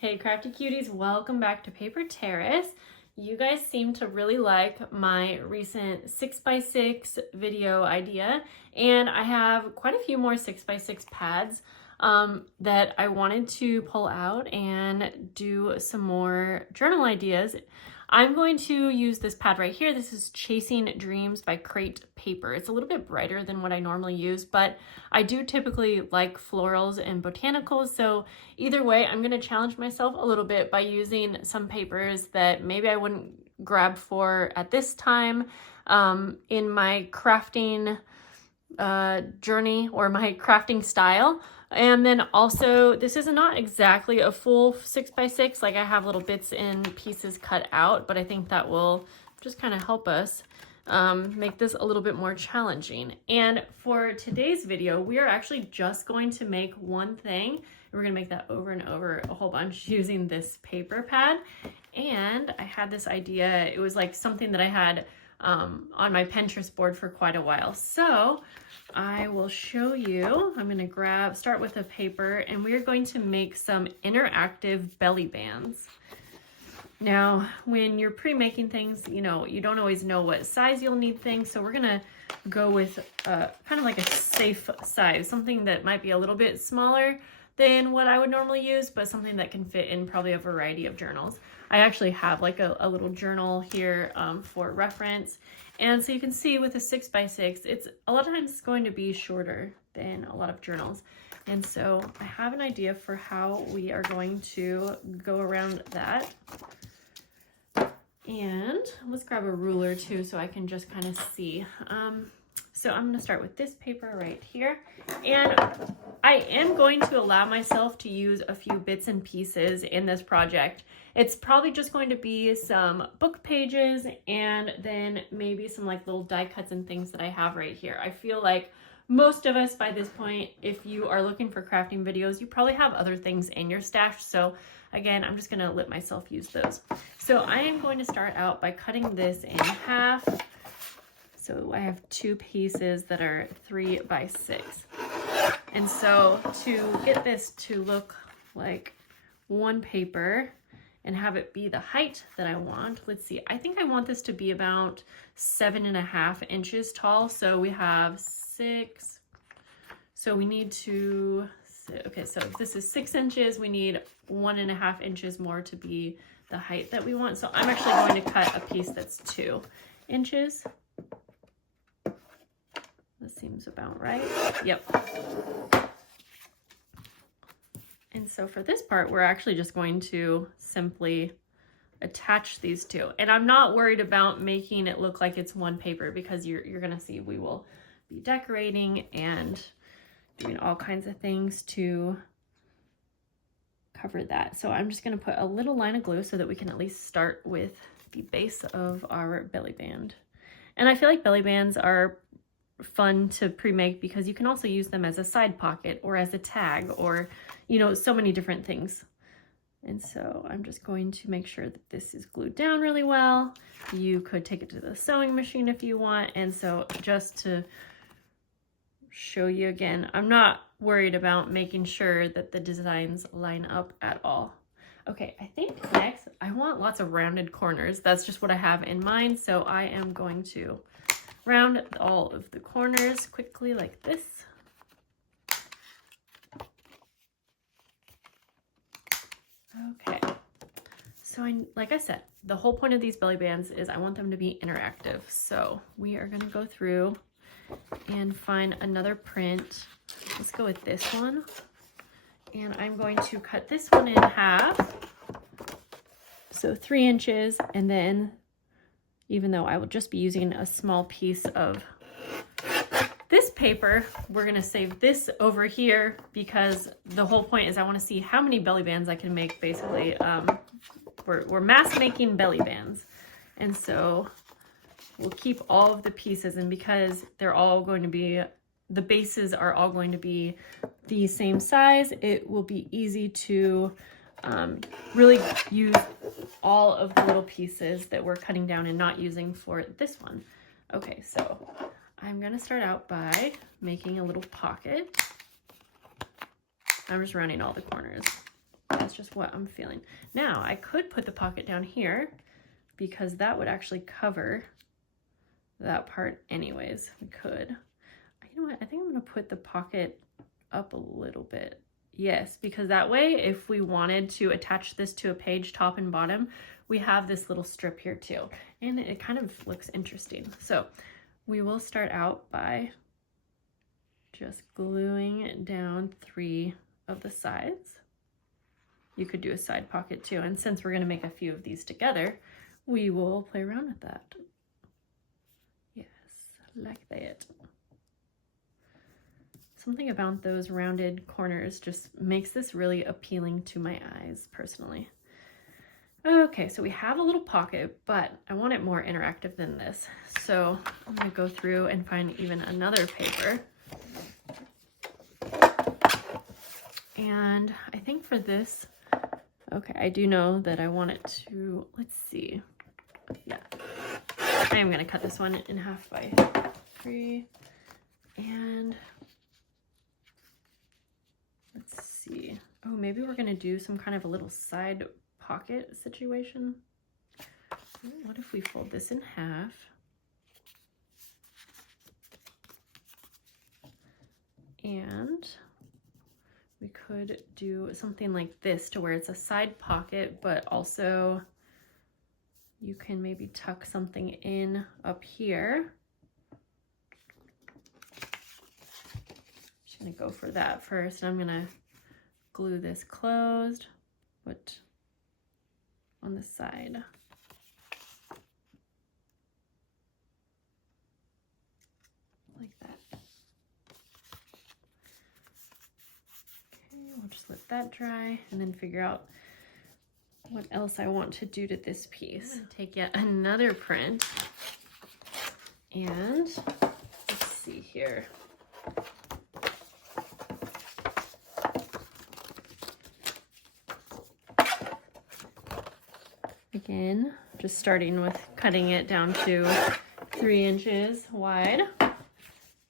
Hey crafty cuties, welcome back to Paper Terrace. You guys seem to really like my recent 6x6 video idea, and I have quite a few more 6x6 pads that I wanted to pull out and do some more journal ideas. I'm going to use this pad right here. This is Chasing Dreams by Crate Paper. It's a little bit brighter than what I normally use, but I do typically like florals and botanicals. So either way, I'm going to challenge myself a little bit by using some papers that maybe I wouldn't grab for at this time in my crafting journey or my crafting style. And then also, this is not exactly a full 6x6, like I have little bits and pieces cut out, but I think that will just kind of help us make this a little bit more challenging. And for today's video, we are actually just going to make one thing. And we're gonna make that over and over a whole bunch using this paper pad. And I had this idea, it was like something that I had on my Pinterest board for quite a while. So I will show you. I'm going to start with a paper, and we're going to make some interactive belly bands. Now, when you're pre-making things, you don't always know what size you'll need things. So we're going to go with kind of like a safe size, something that might be a little bit smaller than what I would normally use, but something that can fit in probably a variety of journals. I actually have like a little journal here for reference. And so you can see with a 6x6, it's a lot of times it's going to be shorter than a lot of journals. And so I have an idea for how we are going to go around that. And let's grab a ruler too so I can just kind of see. So I'm going to start with this paper right here. And I am going to allow myself to use a few bits and pieces in this project. It's probably just going to be some book pages and then maybe some like little die cuts and things that I have right here. I feel like most of us by this point, if you are looking for crafting videos, you probably have other things in your stash. So again, I'm just going to let myself use those. So I am going to start out by cutting this in half. So I have two pieces that are 3x6. And so to get this to look like one paper and have it be the height that I want, let's see, I think I want this to be about 7.5 inches tall. So we have 6. So we need to, okay, so if this is 6 inches, we need 1.5 inches more to be the height that we want. So I'm actually going to cut a piece that's 2 inches. That seems about right. Yep. And so for this part, we're actually just going to simply attach these two. And I'm not worried about making it look like it's one paper because you're going to see we will be decorating and doing all kinds of things to cover that. So I'm just going to put a little line of glue so that we can at least start with the base of our belly band. And I feel like belly bands are fun to pre-make because you can also use them as a side pocket or as a tag or, so many different things. And so I'm just going to make sure that this is glued down really well. You could take it to the sewing machine if you want. And so just to show you again, I'm not worried about making sure that the designs line up at all. Okay, I think next I want lots of rounded corners. That's just what I have in mind. So I am going to round all of the corners quickly like this. Okay, so like I said, the whole point of these belly bands is I want them to be interactive. So we are going to go through and find another print. Let's go with this one. And I'm going to cut this one in half. So 3 inches, and then even though I will just be using a small piece of this paper, we're going to save this over here because the whole point is I want to see how many belly bands I can make. Basically, we're mass making belly bands. And so we'll keep all of the pieces, and because they're all going to be, the bases are all going to be the same size, it will be easy to really use all of the little pieces that we're cutting down and not using for this one. Okay, so I'm going to start out by making a little pocket. I'm just rounding all the corners. That's just what I'm feeling. Now, I could put the pocket down here because that would actually cover that part anyways. We could. You know what? I think I'm going to put the pocket up a little bit. Yes, because that way, if we wanted to attach this to a page top and bottom, we have this little strip here too. And it kind of looks interesting. So we will start out by just gluing down 3 of the sides. You could do a side pocket too. And since we're going to make a few of these together, we will play around with that. Yes, like that. Something about those rounded corners just makes this really appealing to my eyes personally. Okay, so we have a little pocket, but I want it more interactive than this. So I'm gonna go through and find even another paper. And I think for this, okay, I do know that I want it to, let's see. Yeah, I am gonna cut this one in half by 3. And let's see. Oh, maybe we're gonna do some kind of a little side pocket situation. What if we fold this in half? And we could do something like this to where it's a side pocket, but also you can maybe tuck something in up here. Just gonna go for that first. I'm gonna glue this closed, put on the side. Like that. Okay, we'll just let that dry and then figure out what else I want to do to this piece. I'm gonna take yet another print and let's see here. Again, just starting with cutting it down to 3 inches wide.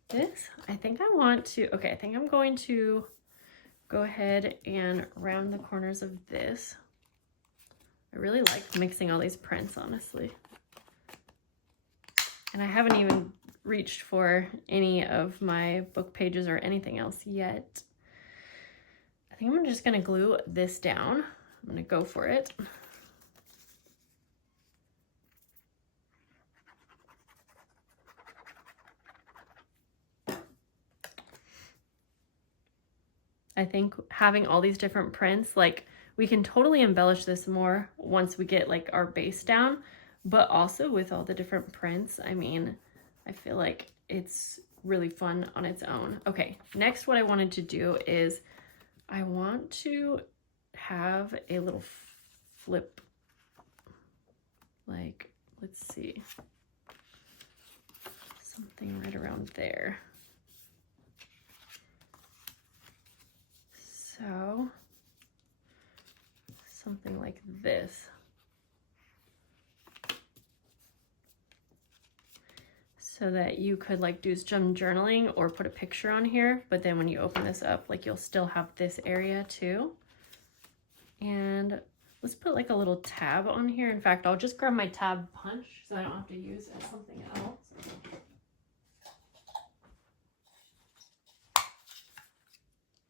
This, I think I want to, okay, I think I'm going to go ahead and round the corners of this. I really like mixing all these prints, honestly. And I haven't even reached for any of my book pages or anything else yet. I think I'm just gonna glue this down. I'm gonna go for it. I think having all these different prints, like we can totally embellish this more once we get like our base down, but also with all the different prints, I mean, I feel like it's really fun on its own. Okay, next what I wanted to do is I want to have a little flip, like, let's see, something right around there. So, something like this. So that you could like do some journaling or put a picture on here, but then when you open this up, like you'll still have this area too. And let's put like a little tab on here. In fact, I'll just grab my tab punch so I don't have to use something else.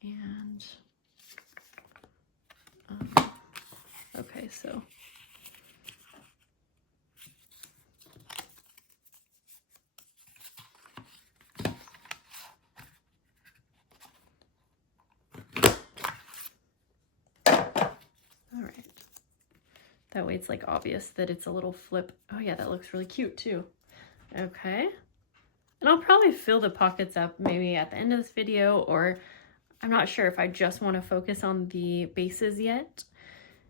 And okay, so all right, that way it's like obvious that it's a little flip. Oh yeah, that looks really cute too. Okay, and I'll probably fill the pockets up maybe at the end of this video, or I'm not sure if I just want to focus on the bases yet.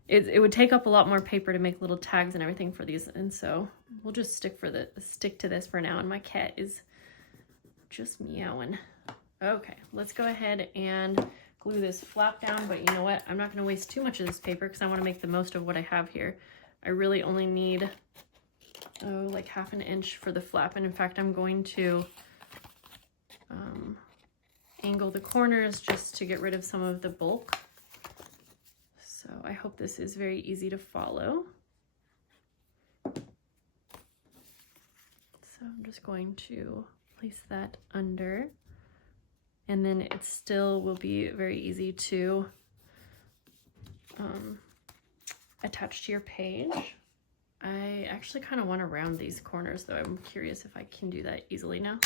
It would take up a lot more paper to make little tags and everything for these, and so we'll just stick to this for now. And my cat is just meowing. Okay, let's go ahead and glue this flap down, but you know what? I'm not going to waste too much of this paper because I want to make the most of what I have here. I really only need like 1/2 inch for the flap, and in fact I'm going to angle the corners just to get rid of some of the bulk. So So I hope this is very easy to follow. So I'm just going to place that under, and then it still will be very easy to attach to your page. I actually kind of want to round these corners though. I'm curious if I can do that easily now.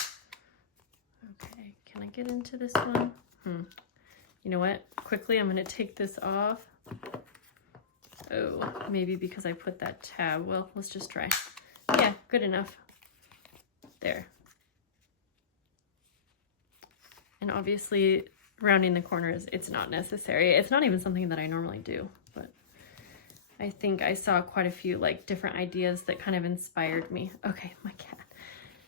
Okay, can I get into this one? You know what? Quickly, I'm going to take this off. Oh, maybe because I put that tab. Well, let's just try. Yeah, good enough. There. And obviously, rounding the corners, it's not necessary. It's not even something that I normally do, but I think I saw quite a few like different ideas that kind of inspired me. Okay, my cat.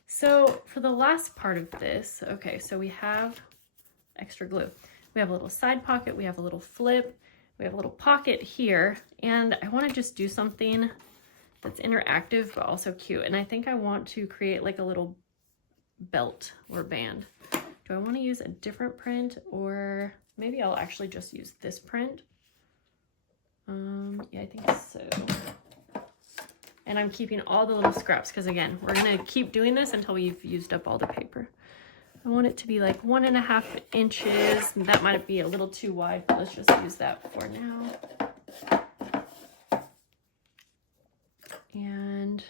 So for the last part of this, okay, so we have extra glue. We have a little side pocket, we have a little flip, we have a little pocket here, and I want to just do something that's interactive but also cute. And I think I want to create like a little belt or band. Do I want to use a different print, or maybe I'll actually just use this print? Yeah, I think so. And I'm keeping all the little scraps because again, we're gonna keep doing this until we've used up all the paper. I want it to be like 1.5 inches. That might be a little too wide, but let's just use that for now. And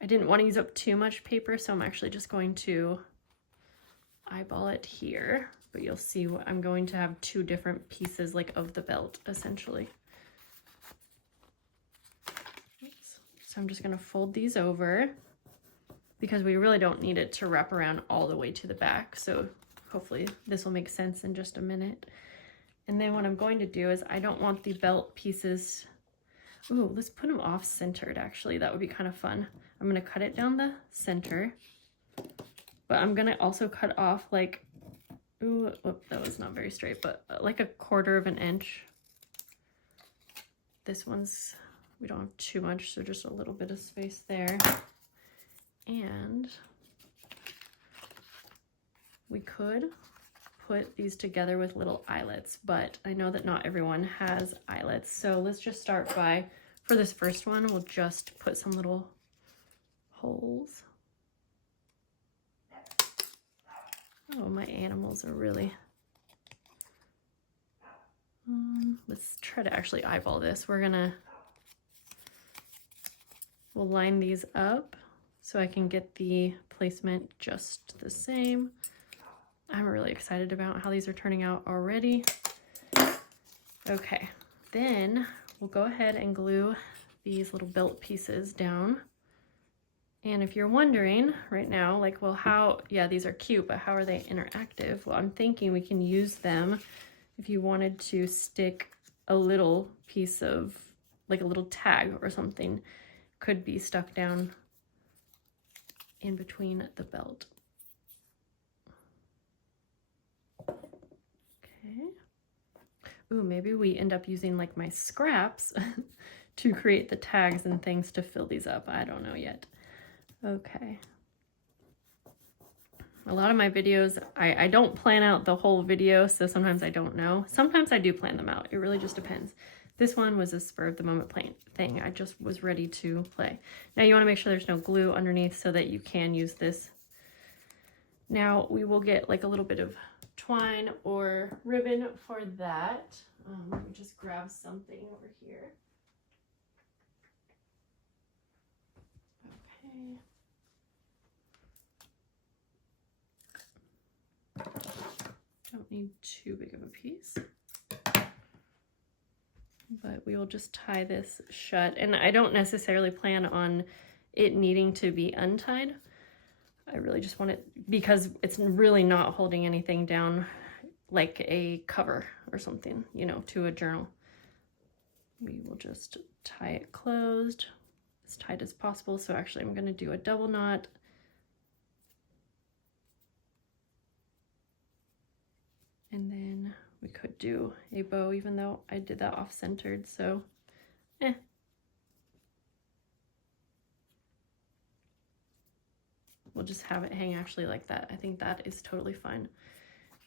I didn't want to use up too much paper, so I'm actually just going to eyeball it here. But you'll see what I'm going to have 2 different pieces like of the belt essentially. Oops. So I'm just going to fold these over because we really don't need it to wrap around all the way to the back. So hopefully this will make sense in just a minute. And then what I'm going to do is I don't want the belt pieces. Ooh, let's put them off centered actually. That would be kind of fun. I'm going to cut it down the center, but I'm going to also cut off like, ooh, whoop, that was not very straight, but like 1/4 inch. This one's, we don't have too much, so just a little bit of space there. And we could put these together with little eyelets, but I know that not everyone has eyelets. So let's just start by, for this first one, we'll just put some little holes. Oh, my animals are really... let's try to actually eyeball this. We'll line these up so I can get the placement just the same. I'm really excited about how these are turning out already. Okay, then we'll go ahead and glue these little belt pieces down. And if you're wondering right now, like, well, how, yeah, these are cute, but how are they interactive? Well, I'm thinking we can use them if you wanted to stick a little piece of, like a little tag or something, could be stuck down in between the belt. Okay. Ooh, maybe we end up using like my scraps to create the tags and things to fill these up. I don't know yet. Okay. A lot of my videos, I don't plan out the whole video, so sometimes I don't know. Sometimes I do plan them out. It really just depends. This one was a spur of the moment thing. I just was ready to play. Now you want to make sure there's no glue underneath so that you can use this. Now we will get like a little bit of twine or ribbon for that. Let me just grab something over here. Okay. Don't need too big of a piece, but we will just tie this shut. And I don't necessarily plan on it needing to be untied. I really just want it, because it's really not holding anything down like a cover or something, you know, to a journal. We will just tie it closed as tight as possible. So actually I'm going to do a double knot. And then we could do a bow, even though I did that off-centered, so We'll just have it hang actually like that. I think that is totally fine.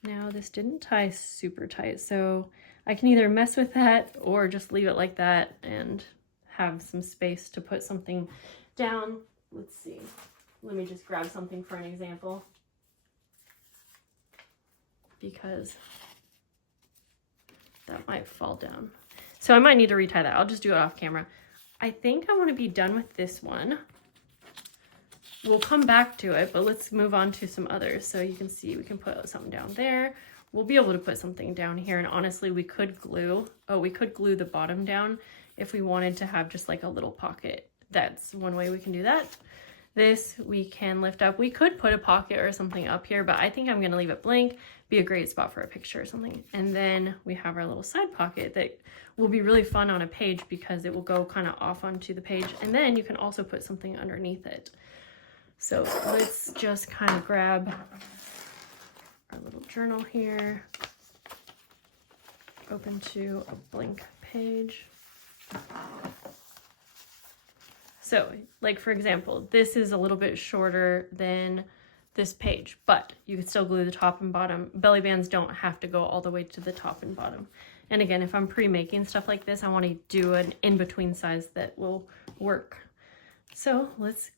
Now this didn't tie super tight, so I can either mess with that or just leave it like that and have some space to put something down. Let's see. Let me just grab something for an example, because that might fall down. So I might need to retie that. I'll just do it off camera. I think I want to be done with this one. We'll come back to it, but let's move on to some others. So you can see we can put something down there. We'll be able to put something down here, and honestly we could glue the bottom down if we wanted to have just like a little pocket. That's one way we can do that. This we can lift up. We could put a pocket or something up here, but I think I'm gonna leave it blank. Be a great spot for a picture or something. And then we have our little side pocket that will be really fun on a page because it will go kind of off onto the page, and then you can also put something underneath it. So let's just kind of grab our little journal here, open to a blank page. So like for example, this is a little bit shorter than this page, but you can still glue the top and bottom. Belly bands don't have to go all the way to the top and bottom. And again, if I'm pre-making stuff like this, I want to do an in-between size that will work. So let's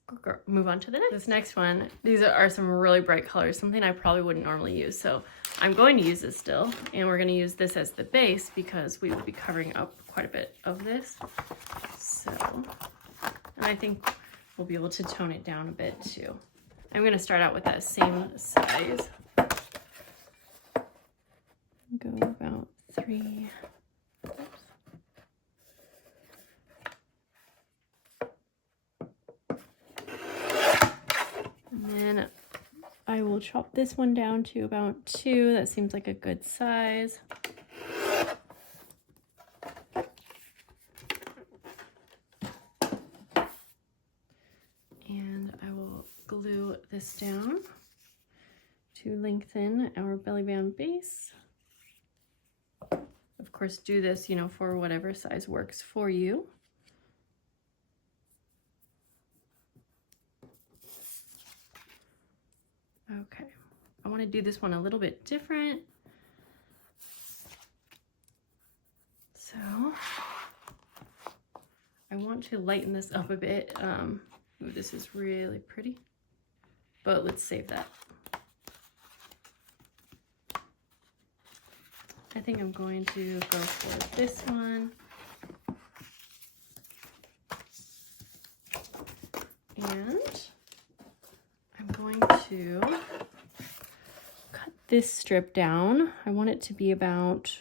move on to the next. This next one, these are some really bright colors, something I probably wouldn't normally use. So I'm going to use this still, and we're going to use this as the base because we will be covering up quite a bit of this. So, and I think we'll be able to tone it down a bit too. I'm going to start out with that same size. Go about 3. And then I will chop this one down to about 2. That seems like a good size. And I will glue this down to lengthen our belly band base. Of course, do this, you know, for whatever size works for you. Okay, I want to do this one a little bit different. So I want to lighten this up a bit. Ooh, this is really pretty, but let's save that. I think I'm going to go for this one. And I'm going to cut this strip down. I want it to be about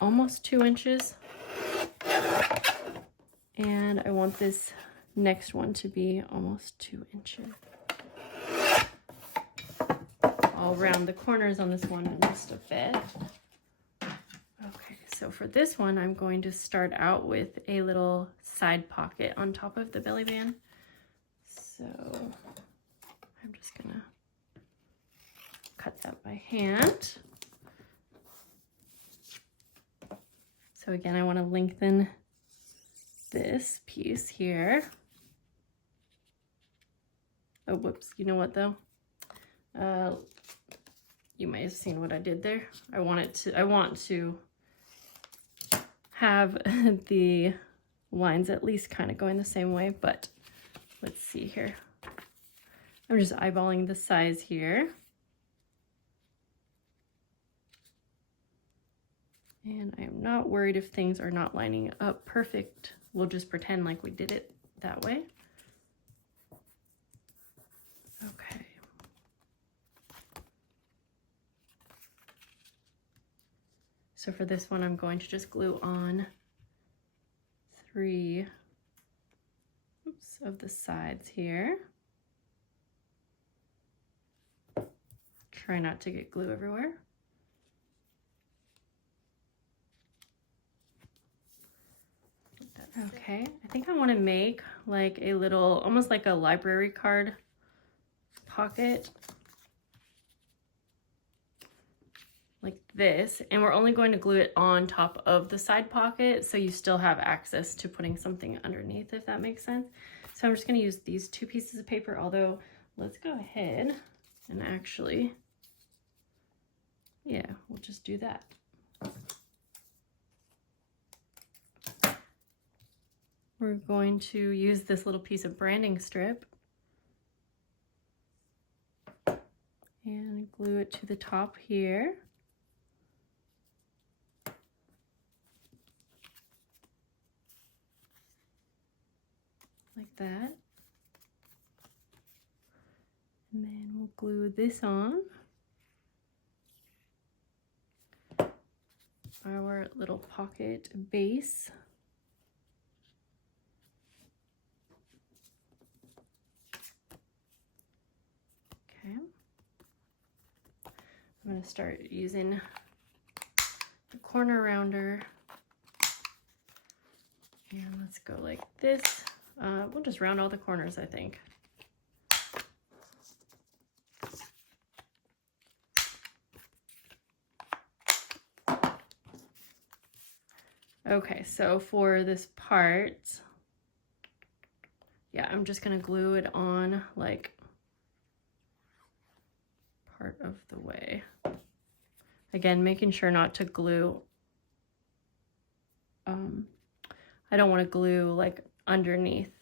almost 2 inches. And I want this next one to be almost 2 inches. I'll round the corners on this one just a bit. Okay, so for this one, I'm going to start out with a little side pocket on top of the belly band. So I'm just gonna cut that by hand. So again, I want to lengthen this piece here. Oh, whoops, you know what though? You might have seen what I did there. I want to have the lines at least kind of going the same way, but let's see here. I'm just eyeballing the size here. And I'm not worried if things are not lining up perfect. We'll just pretend like we did it that way. Okay. So for this one, I'm going to just glue on 3 of the sides here. Try not to get glue everywhere. Okay, I think I want to make like a little, almost like a library card pocket. Like this, and we're only going to glue it on top of the side pocket so you still have access to putting something underneath, if that makes sense. So I'm just going to use these 2 pieces of paper, although let's go ahead and actually yeah, we'll just do that. We're going to use this little piece of branding strip and glue it to the top here. Like that. And then we'll glue this on. Our little pocket base. Okay. I'm going to start using the corner rounder. And let's go like this. We'll just round all the corners, I think. Okay, so for this part, yeah, I'm just gonna glue it on like part of the way. Again, making sure not to glue, I don't want to glue like underneath,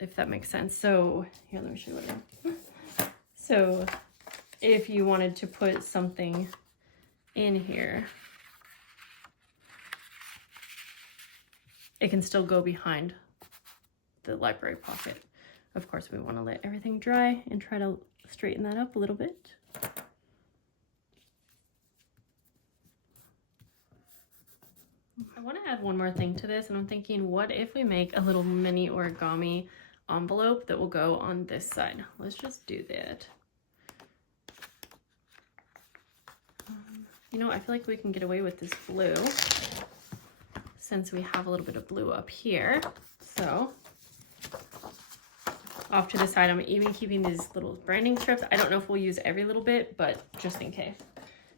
if that makes sense. So here, let me show you what I mean. So if you wanted to put something in here, it can still go behind the library pocket. Of course, we want to let everything dry and try to straighten that up a little bit. I want to add one more thing to this, and I'm thinking, what if we make a little mini origami envelope that will go on this side? Let's just do that. You know, I feel like we can get away with this blue since we have a little bit of blue up here. So off to the side, I'm even keeping these little branding strips. I don't know if we'll use every little bit, but just in case.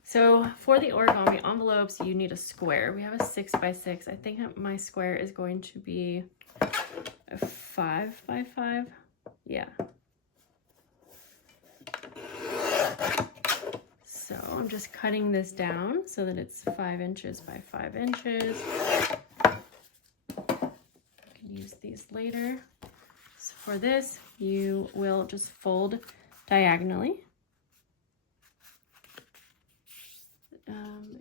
So for the origami envelopes, you need a square. We have a 6 by 6. I think my square is going to be a 5 by 5. Yeah. So I'm just cutting this down so that it's 5 inches by 5 inches. I can use these later. So for this, you will just fold diagonally.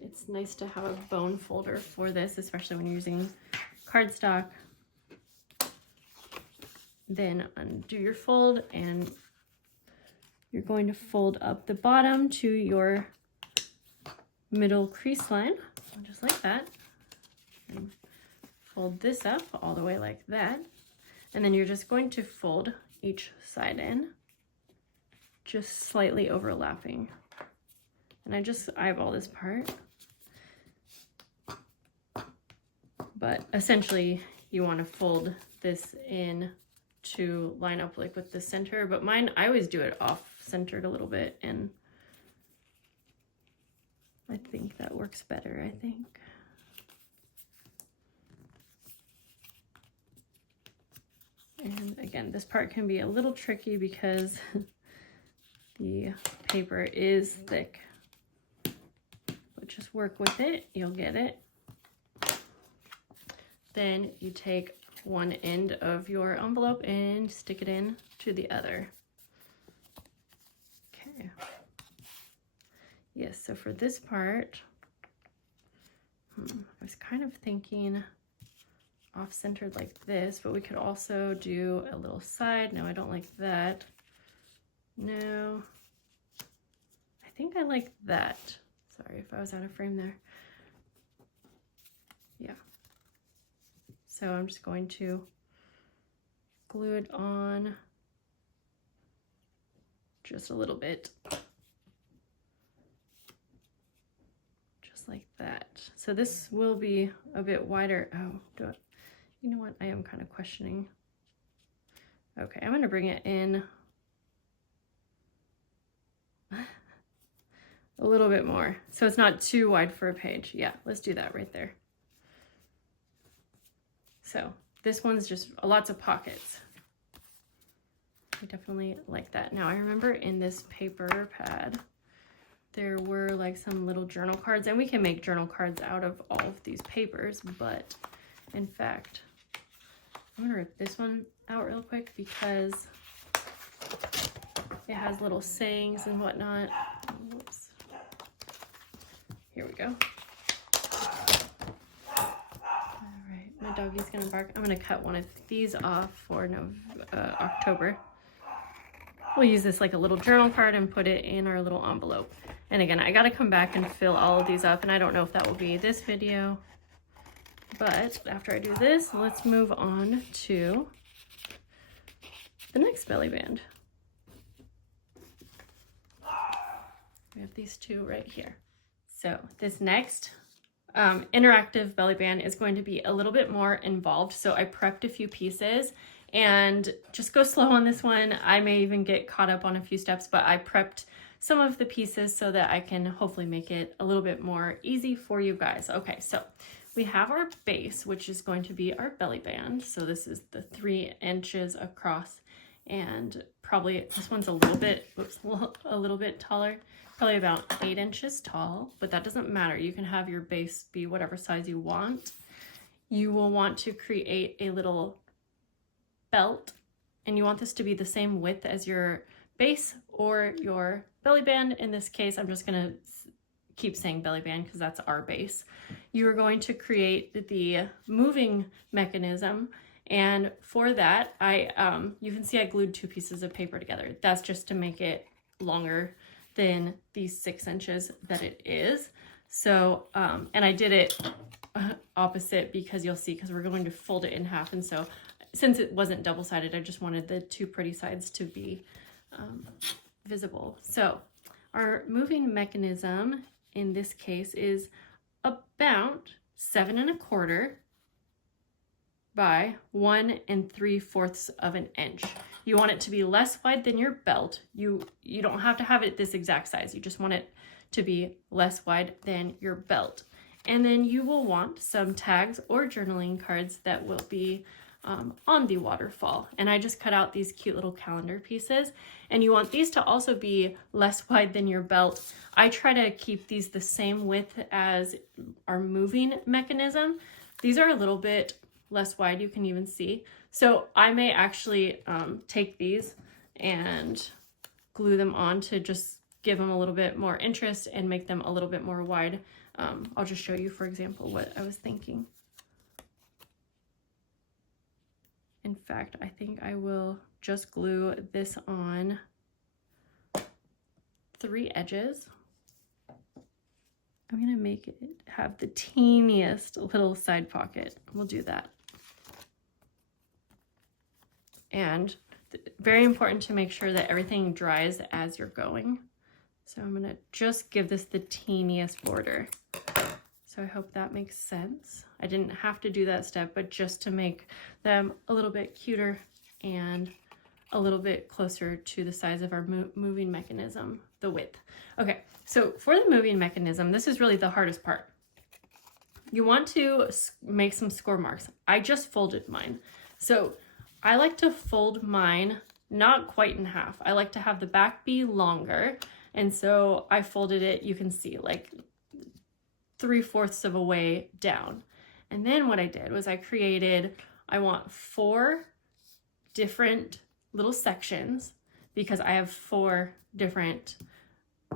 It's nice to have a bone folder for this, especially when you're using cardstock. Then undo your fold, and you're going to fold up the bottom to your middle crease line, just like that. And fold this up all the way like that. And then you're just going to fold each side in, just slightly overlapping. And I just eyeball this part. But essentially, you want to fold this in to line up like with the center. But mine, I always do it off-centered a little bit, and I think that works better, I think. And again, this part can be a little tricky because the paper is thick. But just work with it, you'll get it. Then you take one end of your envelope and stick it in to the other. Okay. Yes, so for this part, I was kind of thinking off-centered like this, but we could also do a little side. No, I don't like that. No, I think I like that. Sorry if I was out of frame there. Yeah. So I'm just going to glue it on just a little bit. Just like that. So this will be a bit wider. Oh, you know what? I am kind of questioning. Okay, I'm going to bring it in a little bit more, so it's not too wide for a page. Yeah, let's do that right there. So this one's just lots of pockets. I definitely like that. Now I remember in this paper pad, there were like some little journal cards, and we can make journal cards out of all of these papers, but in fact, I'm gonna rip this one out real quick because it has little sayings and whatnot. Whoops. Here we go. All right, my doggy's gonna bark. I'm gonna cut one of these off for October. We'll use this like a little journal card and put it in our little envelope. And again, I gotta come back and fill all of these up, and I don't know if that will be this video, but after I do this, let's move on to the next belly band. We have these two right here. So this next interactive belly band is going to be a little bit more involved. So I prepped a few pieces, and just go slow on this one. I may even get caught up on a few steps, but I prepped some of the pieces so that I can hopefully make it a little bit more easy for you guys. Okay, so we have our base, which is going to be our belly band. So this is the 3 inches across, and probably this one's a little bit, oops, a little bit taller, probably about 8 inches tall, but that doesn't matter. You can have your base be whatever size you want. You will want to create a little belt, and you want this to be the same width as your base or your belly band. In this case, I'm just gonna keep saying belly band because that's our base. You're going to create the moving mechanism, and for that, you can see I glued 2 pieces of paper together. That's just to make it longer than these 6 inches that it is. So, and I did it opposite because you'll see, because we're going to fold it in half, and so since it wasn't double-sided, I just wanted the 2 pretty sides to be visible. So our moving mechanism in this case is about 7 1/4 by 1 3/4 of an inch. You want it to be less wide than your belt. You don't have to have it this exact size. You just want it to be less wide than your belt. And then you will want some tags or journaling cards that will be on the waterfall. And I just cut out these cute little calendar pieces, and you want these to also be less wide than your belt. I try to keep these the same width as our moving mechanism. These are a little bit less wide, you can even see. So I may actually take these and glue them on to just give them a little bit more interest and make them a little bit more wide. I'll just show you, for example, what I was thinking. In fact, I think I will just glue this on 3 edges. I'm gonna make it have the teeniest little side pocket. We'll do that. And very important to make sure that everything dries as you're going. So I'm gonna just give this the teeniest border. So I hope that makes sense. I didn't have to do that step, but just to make them a little bit cuter and a little bit closer to the size of our moving mechanism, the width. Okay, so for the moving mechanism, this is really the hardest part. You want to make some score marks. I just folded mine. So I like to fold mine not quite in half. I like to have the back be longer. And so I folded it, you can see, like 3/4 of a way down. And then what I did was I want 4 different little sections because I have 4 different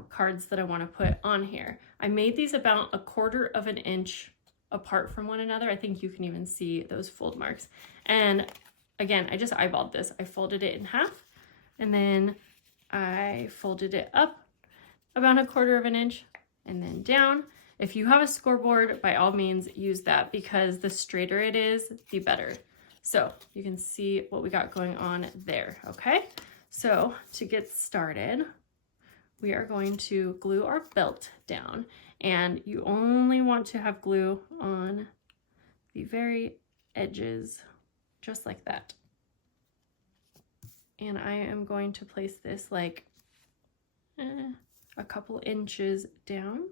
cards that I want to put on here. I made these about 1/4 of an inch apart from one another. I think you can even see those fold marks. And again, I just eyeballed this. I folded it in half, and then I folded it up about 1/4 of an inch and then down. If you have a scoreboard, by all means use that, because the straighter it is, the better. So you can see what we got going on there, okay? So to get started, we are going to glue our belt down, and you only want to have glue on the very edges, just like that. And I am going to place this like a couple inches down.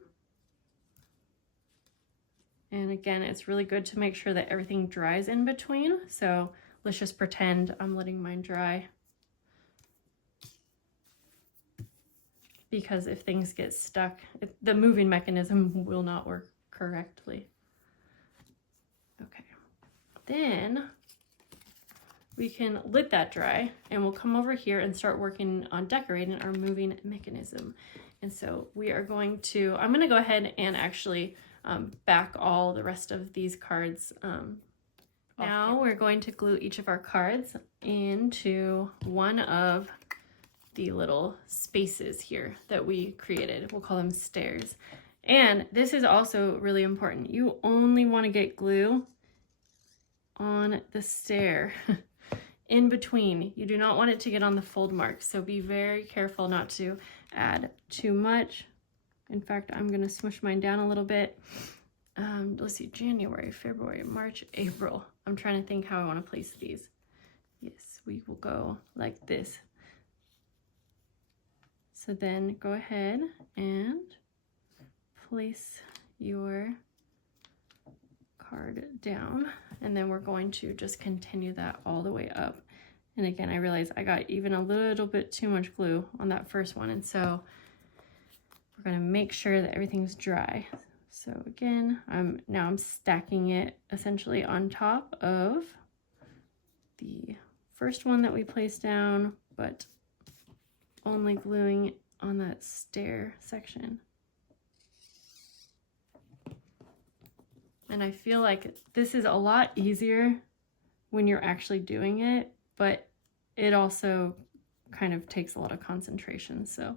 And again, it's really good to make sure that everything dries in between. So let's just pretend I'm letting mine dry. because if things get stuck, the moving mechanism will not work correctly. Okay, then we can let that dry and we'll come over here and start working on decorating our moving mechanism. And so we are going to, I'm gonna go ahead and actually back all the rest of these cards. Now we're going to glue each of our cards into one of the little spaces here that we created. We'll call them stairs. And this is also really important. You only want to get glue on the stair in between. You do not want it to get on the fold marks, so be very careful not to add too much. In fact, I'm going to smush mine down a little bit. Let's see, January, February, March, April. I'm trying to think how I want to place these. Yes, we will go like this. So then go ahead and place your card down, and then we're going to just continue that all the way up. And again, I realized I got even a little bit too much glue on that first one, and so we're going to make sure that everything's dry. So again, now I'm stacking it essentially on top of the first one that we placed down, but only gluing on that stair section. And I feel like this is a lot easier when you're actually doing it, but it also kind of takes a lot of concentration. So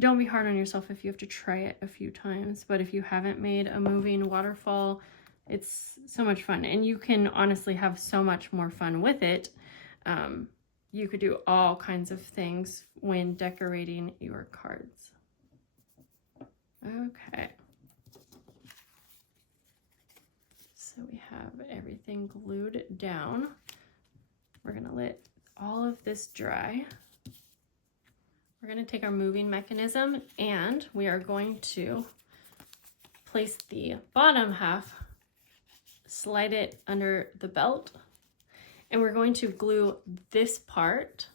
don't be hard on yourself if you have to try it a few times. But if you haven't made a moving waterfall, it's so much fun. And you can honestly have so much more fun with it. You could do all kinds of things when decorating your cards. Okay. So we have everything glued down. We're gonna let all of this dry. We're gonna take our moving mechanism and we are going to place the bottom half, slide it under the belt, and we're going to glue this part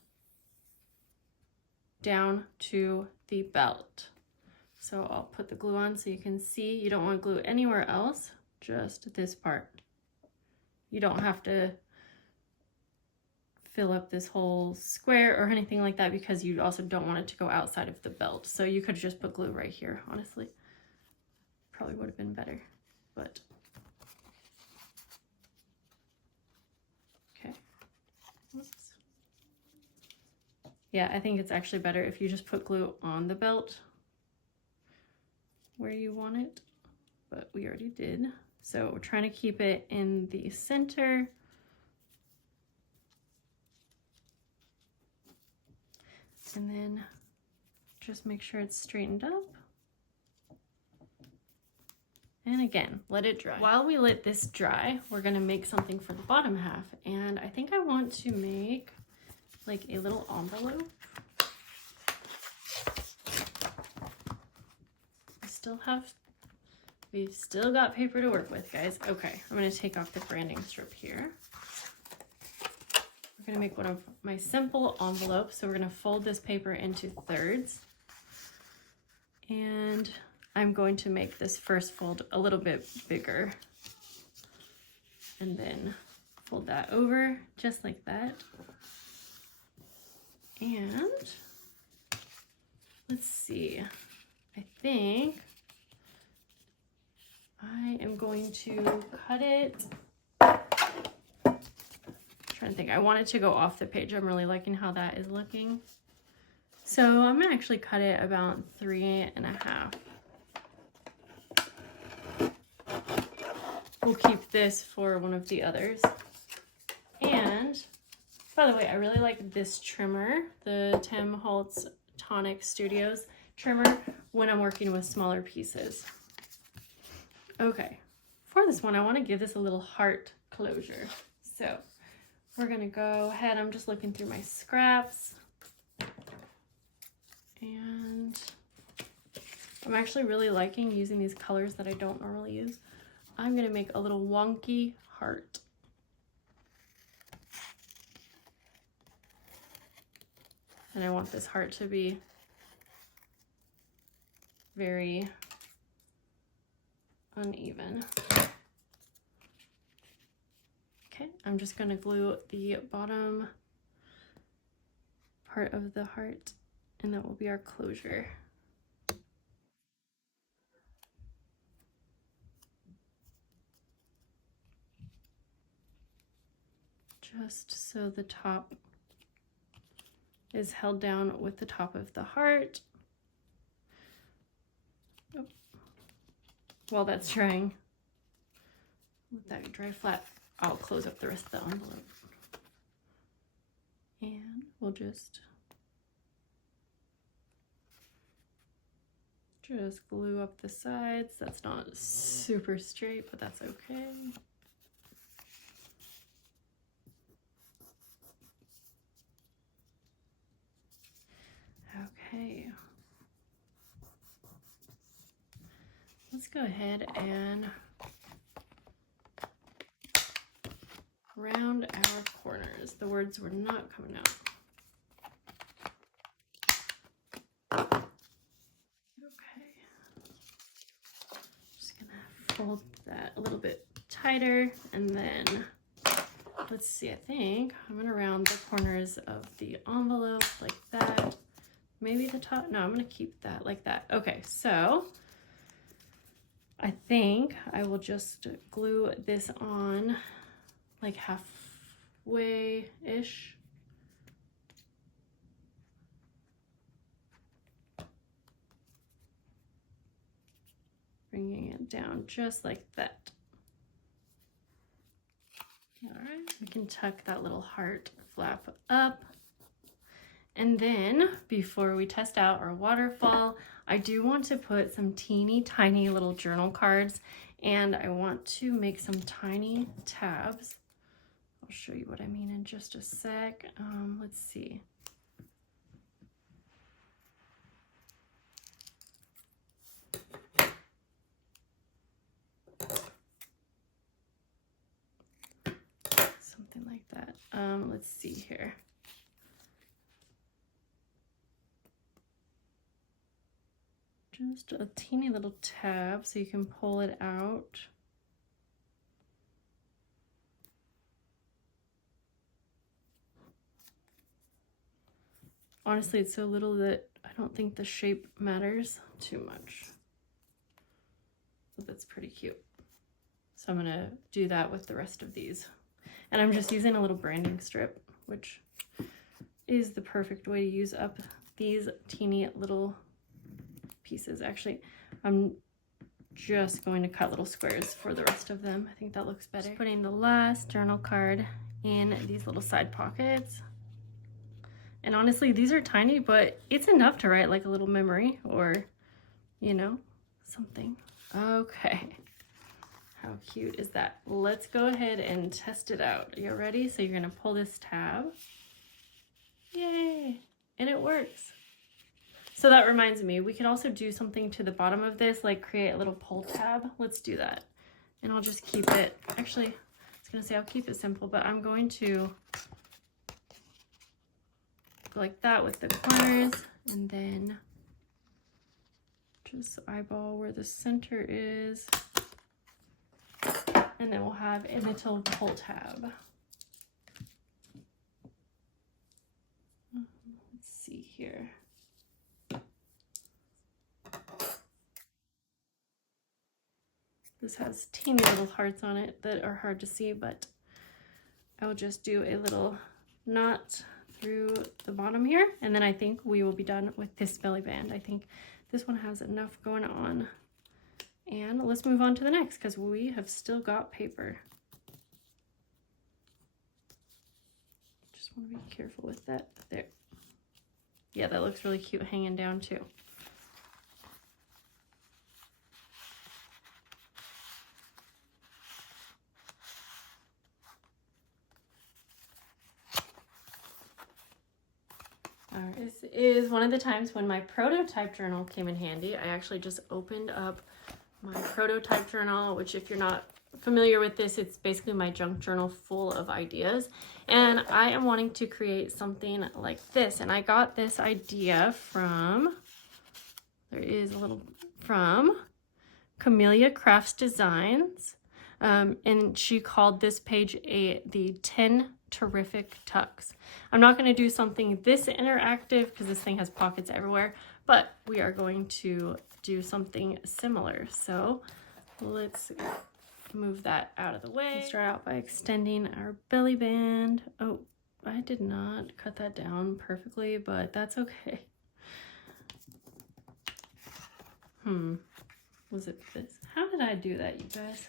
down to the belt. So I'll put the glue on so you can see. You don't want to glue anywhere else, just this part. You don't have to fill up this whole square or anything like that because you also don't want it to go outside of the belt. So you could just put glue right here, honestly. Probably would have been better, but okay. Oops. Yeah, I think it's actually better if you just put glue on the belt where you want it, but we already did. So we're trying to keep it in the center. And then just make sure it's straightened up. And again, let it dry. While we let this dry, we're gonna make something for the bottom half. And I think I want to make like a little envelope. We've still got paper to work with, guys. Okay, I'm gonna take off the branding strip here. We're gonna make one of my simple envelopes. So we're gonna fold this paper into thirds. And I'm going to make this first fold a little bit bigger. And then fold that over just like that. And let's see, I think I am going to cut it. I'm trying to think, I want it to go off the page. I'm really liking how that is looking. So I'm gonna actually cut it about 3.5. We'll keep this for one of the others. And by the way, I really like this trimmer, the Tim Holtz Tonic Studios trimmer, when I'm working with smaller pieces. Okay, for this one, I want to give this a little heart closure. So we're gonna go ahead, I'm just looking through my scraps. And I'm actually really liking using these colors that I don't normally use. I'm gonna make a little wonky heart. And I want this heart to be very uneven. Okay, I'm just going to glue the bottom part of the heart, and that will be our closure. Just so the top is held down with the top of the heart. Oh. While that's drying, let that dry flat. I'll close up the rest of the envelope. And we'll just glue up the sides. That's not super straight, but that's okay. Okay. Let's go ahead and round our corners. The words were not coming out. Okay. Just gonna fold that a little bit tighter, and then let's see, I think I'm gonna round the corners of the envelope like that. Maybe the top, no, I'm gonna keep that like that. Okay, so I think I will just glue this on like halfway-ish. Bringing it down just like that. All right, we can tuck that little heart flap up. And then before we test out our waterfall, I do want to put some teeny tiny little journal cards, and I want to make some tiny tabs. I'll show you what I mean in just a sec. Let's see. Something like that. Let's see here. Just a teeny little tab so you can pull it out. Honestly, it's so little that I don't think the shape matters too much. But that's pretty cute. So I'm gonna do that with the rest of these. And I'm just using a little branding strip, which is the perfect way to use up these teeny little pieces. Actually, I'm just going to cut little squares for the rest of them. I think that looks better. Just putting the last journal card in these little side pockets. And honestly, these are tiny, but it's enough to write like a little memory or, you know, something. Okay. How cute is that? Let's go ahead and test it out. Are you ready? So you're gonna pull this tab. Yay! And it works. So that reminds me, we could also do something to the bottom of this, like create a little pull tab. Let's do that. And I'll just keep it, actually, I was gonna say I'll keep it simple, but I'm going to go like that with the corners, and then just eyeball where the center is. And then we'll have a little pull tab. Let's see here. This has teeny little hearts on it that are hard to see, but I'll just do a little knot through the bottom here, and then I think we will be done with this belly band. I think this one has enough going on. And let's move on to the next, because we have still got paper. Just want to be careful with that. There. Yeah, that looks really cute hanging down too. This is one of the times when my prototype journal came in handy. I actually just opened up my prototype journal, which if you're not familiar with this, it's basically my junk journal full of ideas. And I am wanting to create something like this. And I got this idea from, there is a little from Camellia Crafts Designs. And she called this page the 10 Terrific Tucks. I'm not going to do something this interactive because this thing has pockets everywhere, but we are going to do something similar. So let's move that out of the way. We'll start out by extending our belly band. Oh, I did not cut that down perfectly, but that's okay. Was it this? How did I do that, you guys?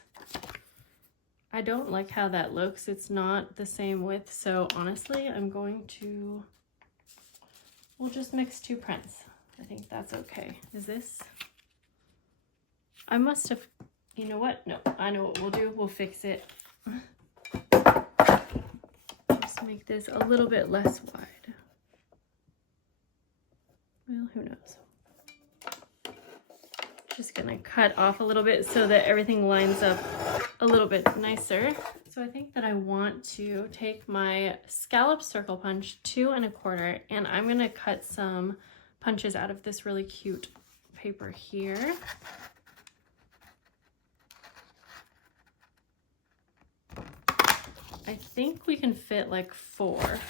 I don't like how that looks. It's not the same width, so honestly, we'll just mix 2 prints. I think that's okay. Is this? I must have, you know what? No, I know what we'll do. We'll fix it. Just make this a little bit less wide. Well, who knows? Just gonna cut off a little bit so that everything lines up a little bit nicer. So I think that I want to take my scallop circle punch 2 1/4, and I'm gonna cut some punches out of this really cute paper here. I think we can fit like 4.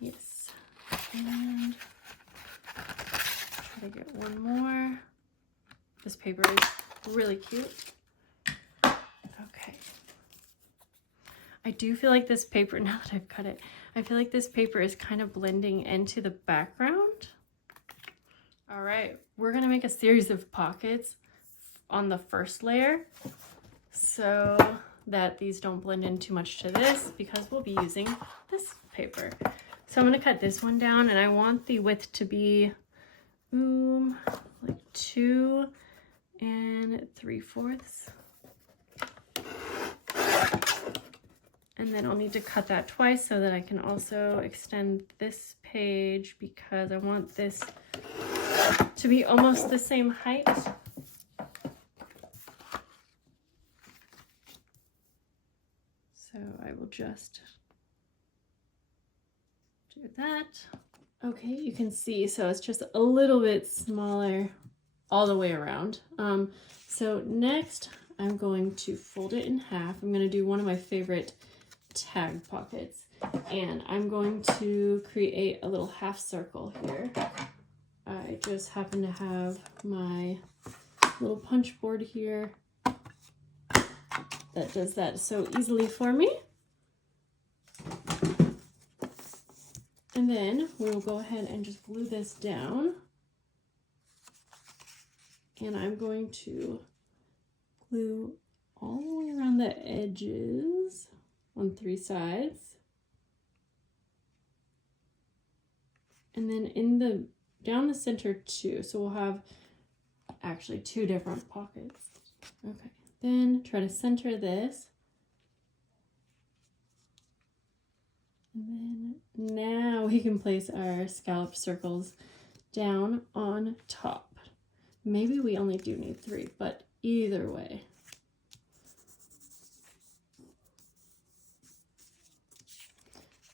Yes. And try to get one more. This paper is really cute. Okay. I do feel like this paper, now that I've cut it, I feel like this paper is kind of blending into the background. All right, we're gonna make a series of pockets on the first layer so that these don't blend in too much to this, because we'll be using this paper. So I'm gonna cut this one down, and I want the width to be like 2 3/4. And then I'll need to cut that twice so that I can also extend this page, because I want this to be almost the same height. So I will just do that. Okay, you can see, so it's just a little bit smaller all the way around. So next I'm going to fold it in half. I'm going to do one of my favorite tag pockets, and I'm going to create a little half circle here. I just happen to have my little punch board here that does that so easily for me. And then we will go ahead and just glue this down. And I'm going to glue all the way around the edges on 3 sides. And then down the center too. So we'll have actually 2 different pockets. Okay, then try to center this. And then now we can place our scallop circles down on top. Maybe we only do need 3, but either way.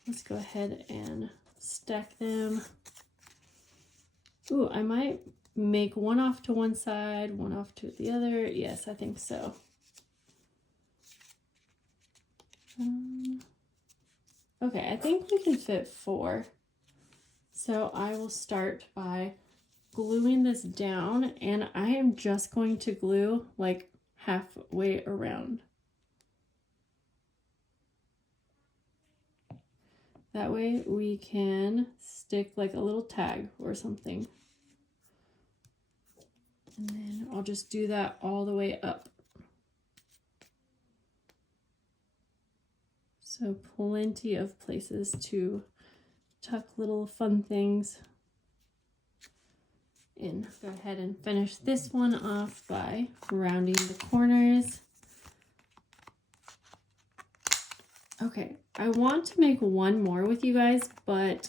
Let's go ahead and stack them. Ooh, I might make one off to one side, one off to the other. Yes, I think so. Okay, I think we can fit 4. So I will start by gluing this down, and I am just going to glue like halfway around. That way we can stick like a little tag or something. And then I'll just do that all the way up. So plenty of places to tuck little fun things in. Go ahead and finish this one off by rounding the corners. Okay, I want to make one more with you guys, but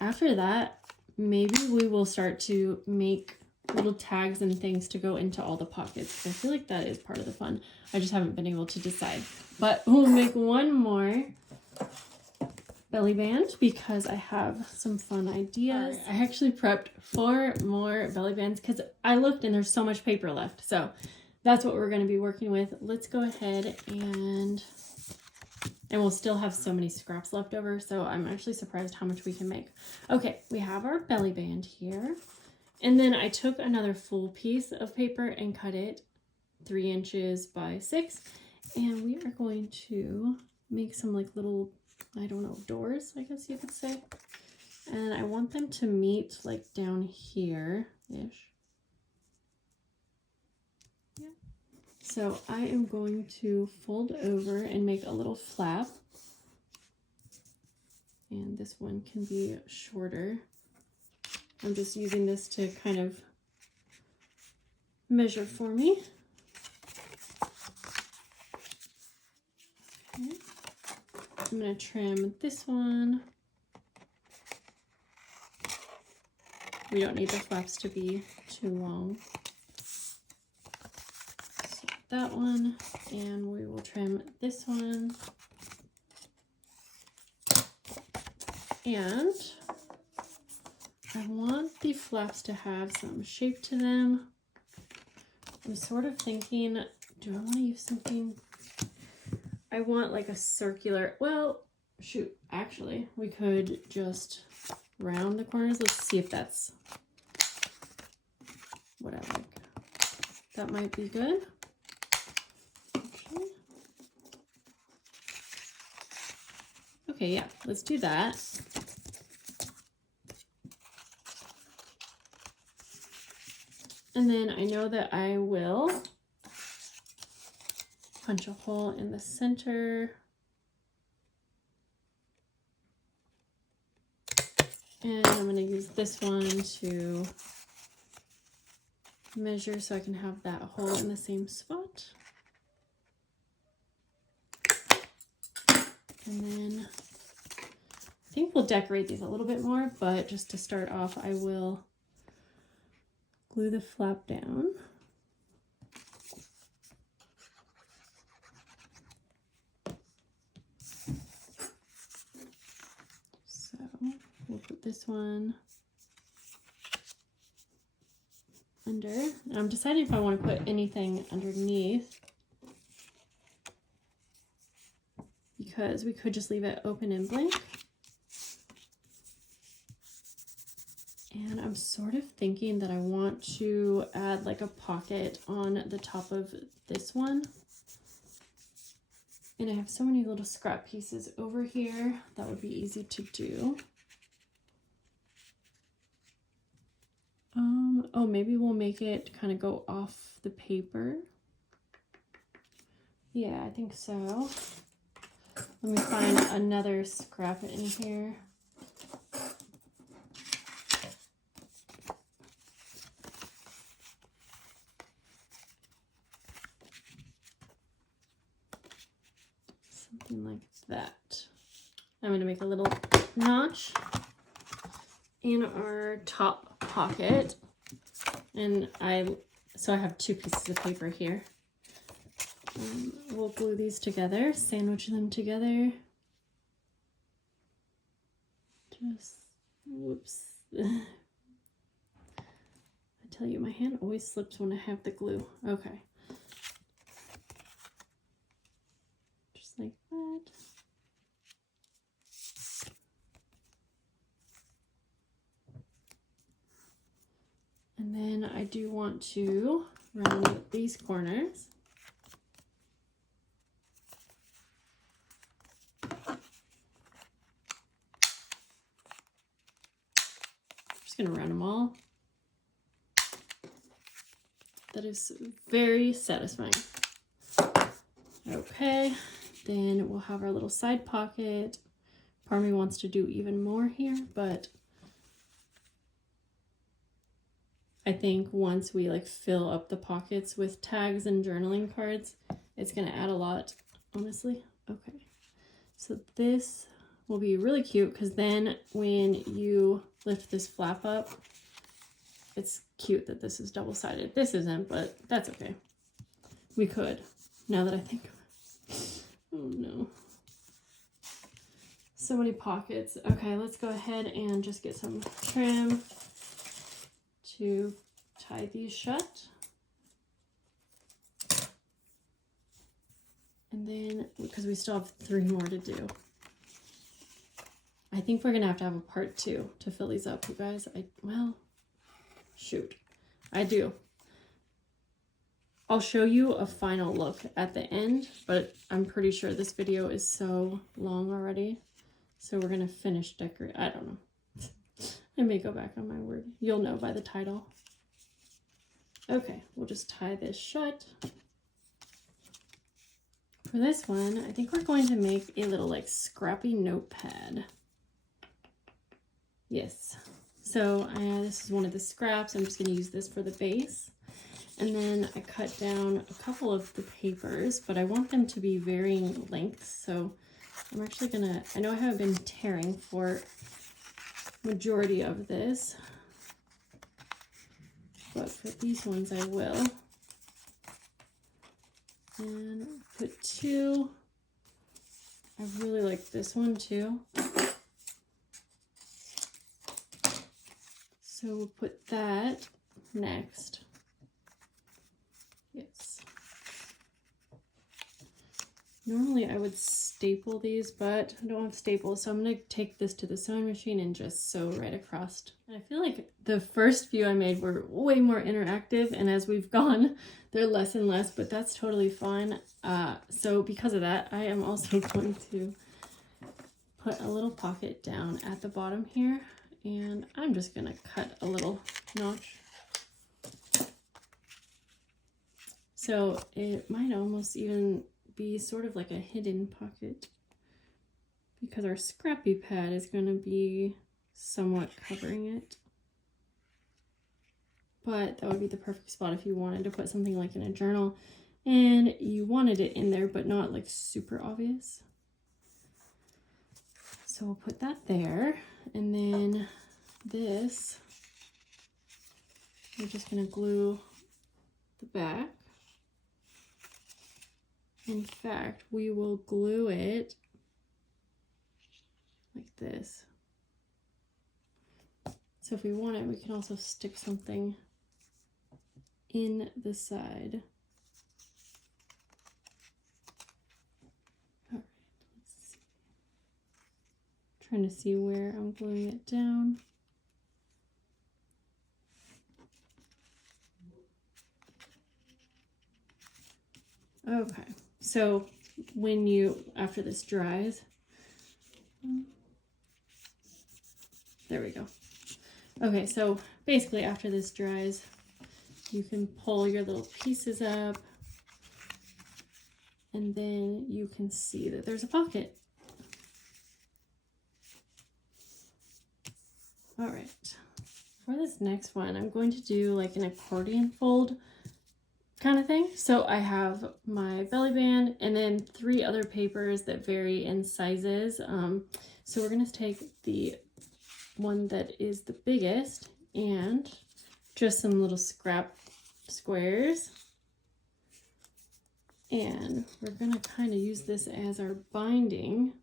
after that, maybe we will start to make little tags and things to go into all the pockets. I feel like that is part of the fun. I just haven't been able to decide. But we'll make one more belly band because I have some fun ideas. Right. I actually prepped 4 more belly bands because I looked and there's so much paper left. So that's what we're going to be working with. Let's go ahead and we'll still have so many scraps left over. So I'm actually surprised how much we can make. Okay, we have our belly band here. And then I took another full piece of paper and cut it 3 inches by 6. And we are going to make some like little, I don't know, doors, I guess you could say. And I want them to meet like down here-ish. Yeah. So I am going to fold over and make a little flap. And this one can be shorter. I'm just using this to kind of measure for me. Okay. I'm going to trim this one. We don't need the flaps to be too long. So that one, and we will trim this one. And I want the flaps to have some shape to them. I'm sort of thinking, do I want to use something? I want like a circular, well, shoot, actually, we could just round the corners. Let's see if that's what I like. That might be good. Okay. Okay, yeah, let's do that. And then I know that I will punch a hole in the center. And I'm going to use this one to measure so I can have that hole in the same spot. And then I think we'll decorate these a little bit more, but just to start off, I will glue the flap down. So we'll put this one under. And I'm deciding if I want to put anything underneath, because we could just leave it open and blank. And I'm sort of thinking that I want to add like a pocket on the top of this one. And I have so many little scrap pieces over here that would be easy to do. Oh, maybe we'll make it kind of go off the paper. Yeah, I think so. Let me find another scrap in here. Something like that. I'm going to make a little notch in our top pocket. And so I have 2 pieces of paper here. We'll glue these together, sandwich them together. Just, whoops. I tell you, my hand always slips when I have the glue. Okay. Just like that. And then I do want to round these corners. Just gonna round them all. That is very satisfying. Okay, then we'll have our little side pocket. Part of me wants to do even more here, but I think once we like fill up the pockets with tags and journaling cards, it's gonna add a lot, honestly. Okay, so this will be really cute because then when you lift this flap up, it's cute that this is double-sided. This isn't, but that's okay. We could, now that I think of it. Oh no. So many pockets. Okay, let's go ahead and just get some trim to tie these shut. And then, because we still have 3 more to do. I think we're gonna have to have a part 2 to fill these up, you guys. Well, shoot, I do. I'll show you a final look at the end, but I'm pretty sure this video is so long already. So we're gonna finish decorating. I don't know. I may go back on my word. You'll know by the title. Okay, we'll just tie this shut. For this one, I think we're going to make a little like scrappy notepad. Yes. So this is one of the scraps. I'm just going to use this for the base. And then I cut down a couple of the papers, but I want them to be varying lengths. So I'm actually going to, I know I haven't been tearing for majority of this, but for these ones I will. And put 2. I really like this one too. So we'll put that next. Yes. Normally I would staple these, but I don't have staples, so I'm going to take this to the sewing machine and just sew right across. And I feel like the first few I made were way more interactive, and as we've gone, they're less and less, but that's totally fine. So because of that, I am also going to put a little pocket down at the bottom here, and I'm just going to cut a little notch. So it might almost even be sort of like a hidden pocket because our Scrappy pad is going to be somewhat covering it. But that would be the perfect spot if you wanted to put something like in a journal and you wanted it in there but not like super obvious. So we'll put that there, and then this, we're just going to glue the back. In fact, we will glue it like this. So if we want it, we can also stick something in the side. All right, let's see. Trying to see where I'm gluing it down. Okay, so when after this dries, there we go. Okay, so basically after this dries, you can pull your little pieces up and then you can see that there's a pocket. All right, for this next one, I'm going to do like an accordion fold kind of thing. So I have my belly band and then 3 other papers that vary in sizes. So we're going to take the one that is the biggest and just some little scrap squares, and we're going to kind of use this as our binding,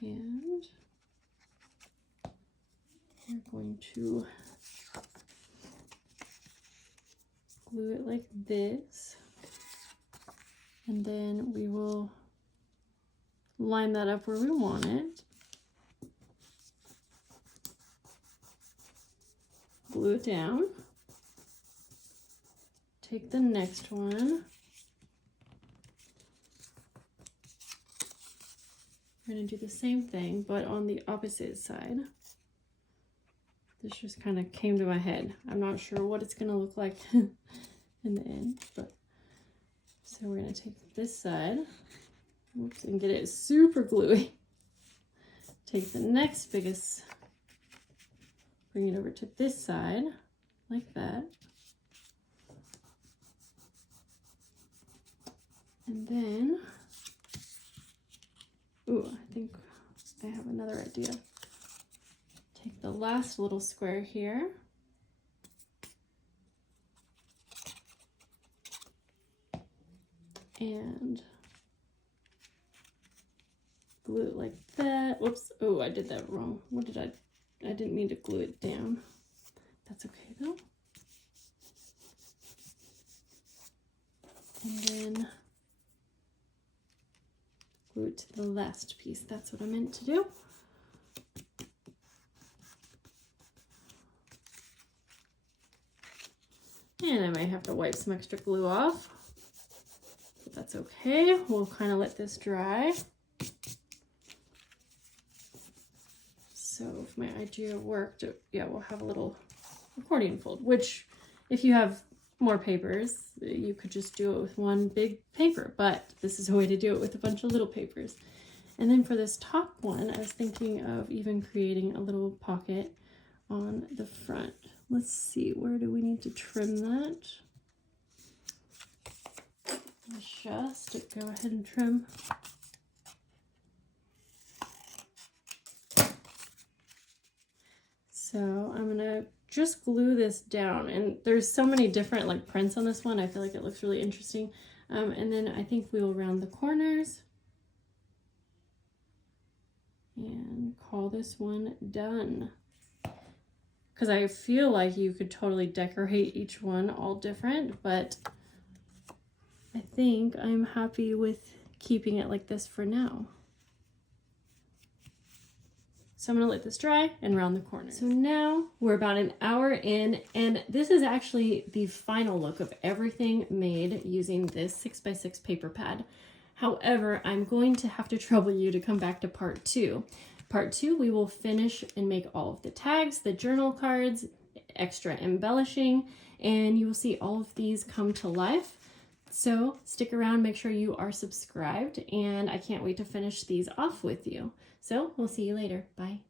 and we're going to glue it like this, and then we will line that up where we want it, glue it down, take the next one, we're going to do the same thing but on the opposite side. This just kind of came to my head. I'm not sure what it's going to look like in the end, but so we're going to take this side, oops, and get it super gluey. Take the next biggest, bring it over to this side like that, and then ooh, I think I have another idea. Take the last little square here. And glue it like that. Whoops. Oh, I did that wrong. What did I didn't mean to glue it down. That's okay though. And then glue it to the last piece. That's what I meant to do. And I might have to wipe some extra glue off, but that's okay. We'll kind of let this dry. So if my idea worked, yeah, we'll have a little accordion fold, which if you have more papers, you could just do it with one big paper, but this is a way to do it with a bunch of little papers. And then for this top one, I was thinking of even creating a little pocket on the front. Let's see, where do we need to trim that? Just go ahead and trim. So I'm gonna just glue this down, and there's so many different like prints on this one. I feel like it looks really interesting. And then I think we will round the corners and call this one done. Because I feel like you could totally decorate each one all different, but I think I'm happy with keeping it like this for now. So I'm gonna let this dry and round the corner. So now we're about an hour in, and this is actually the final look of everything made using this 6x6 paper pad. However, I'm going to have to trouble you to come back to part 2. Part 2, we will finish and make all of the tags, the journal cards, extra embellishing, and you will see all of these come to life. So stick around, make sure you are subscribed, and I can't wait to finish these off with you. So we'll see you later. Bye.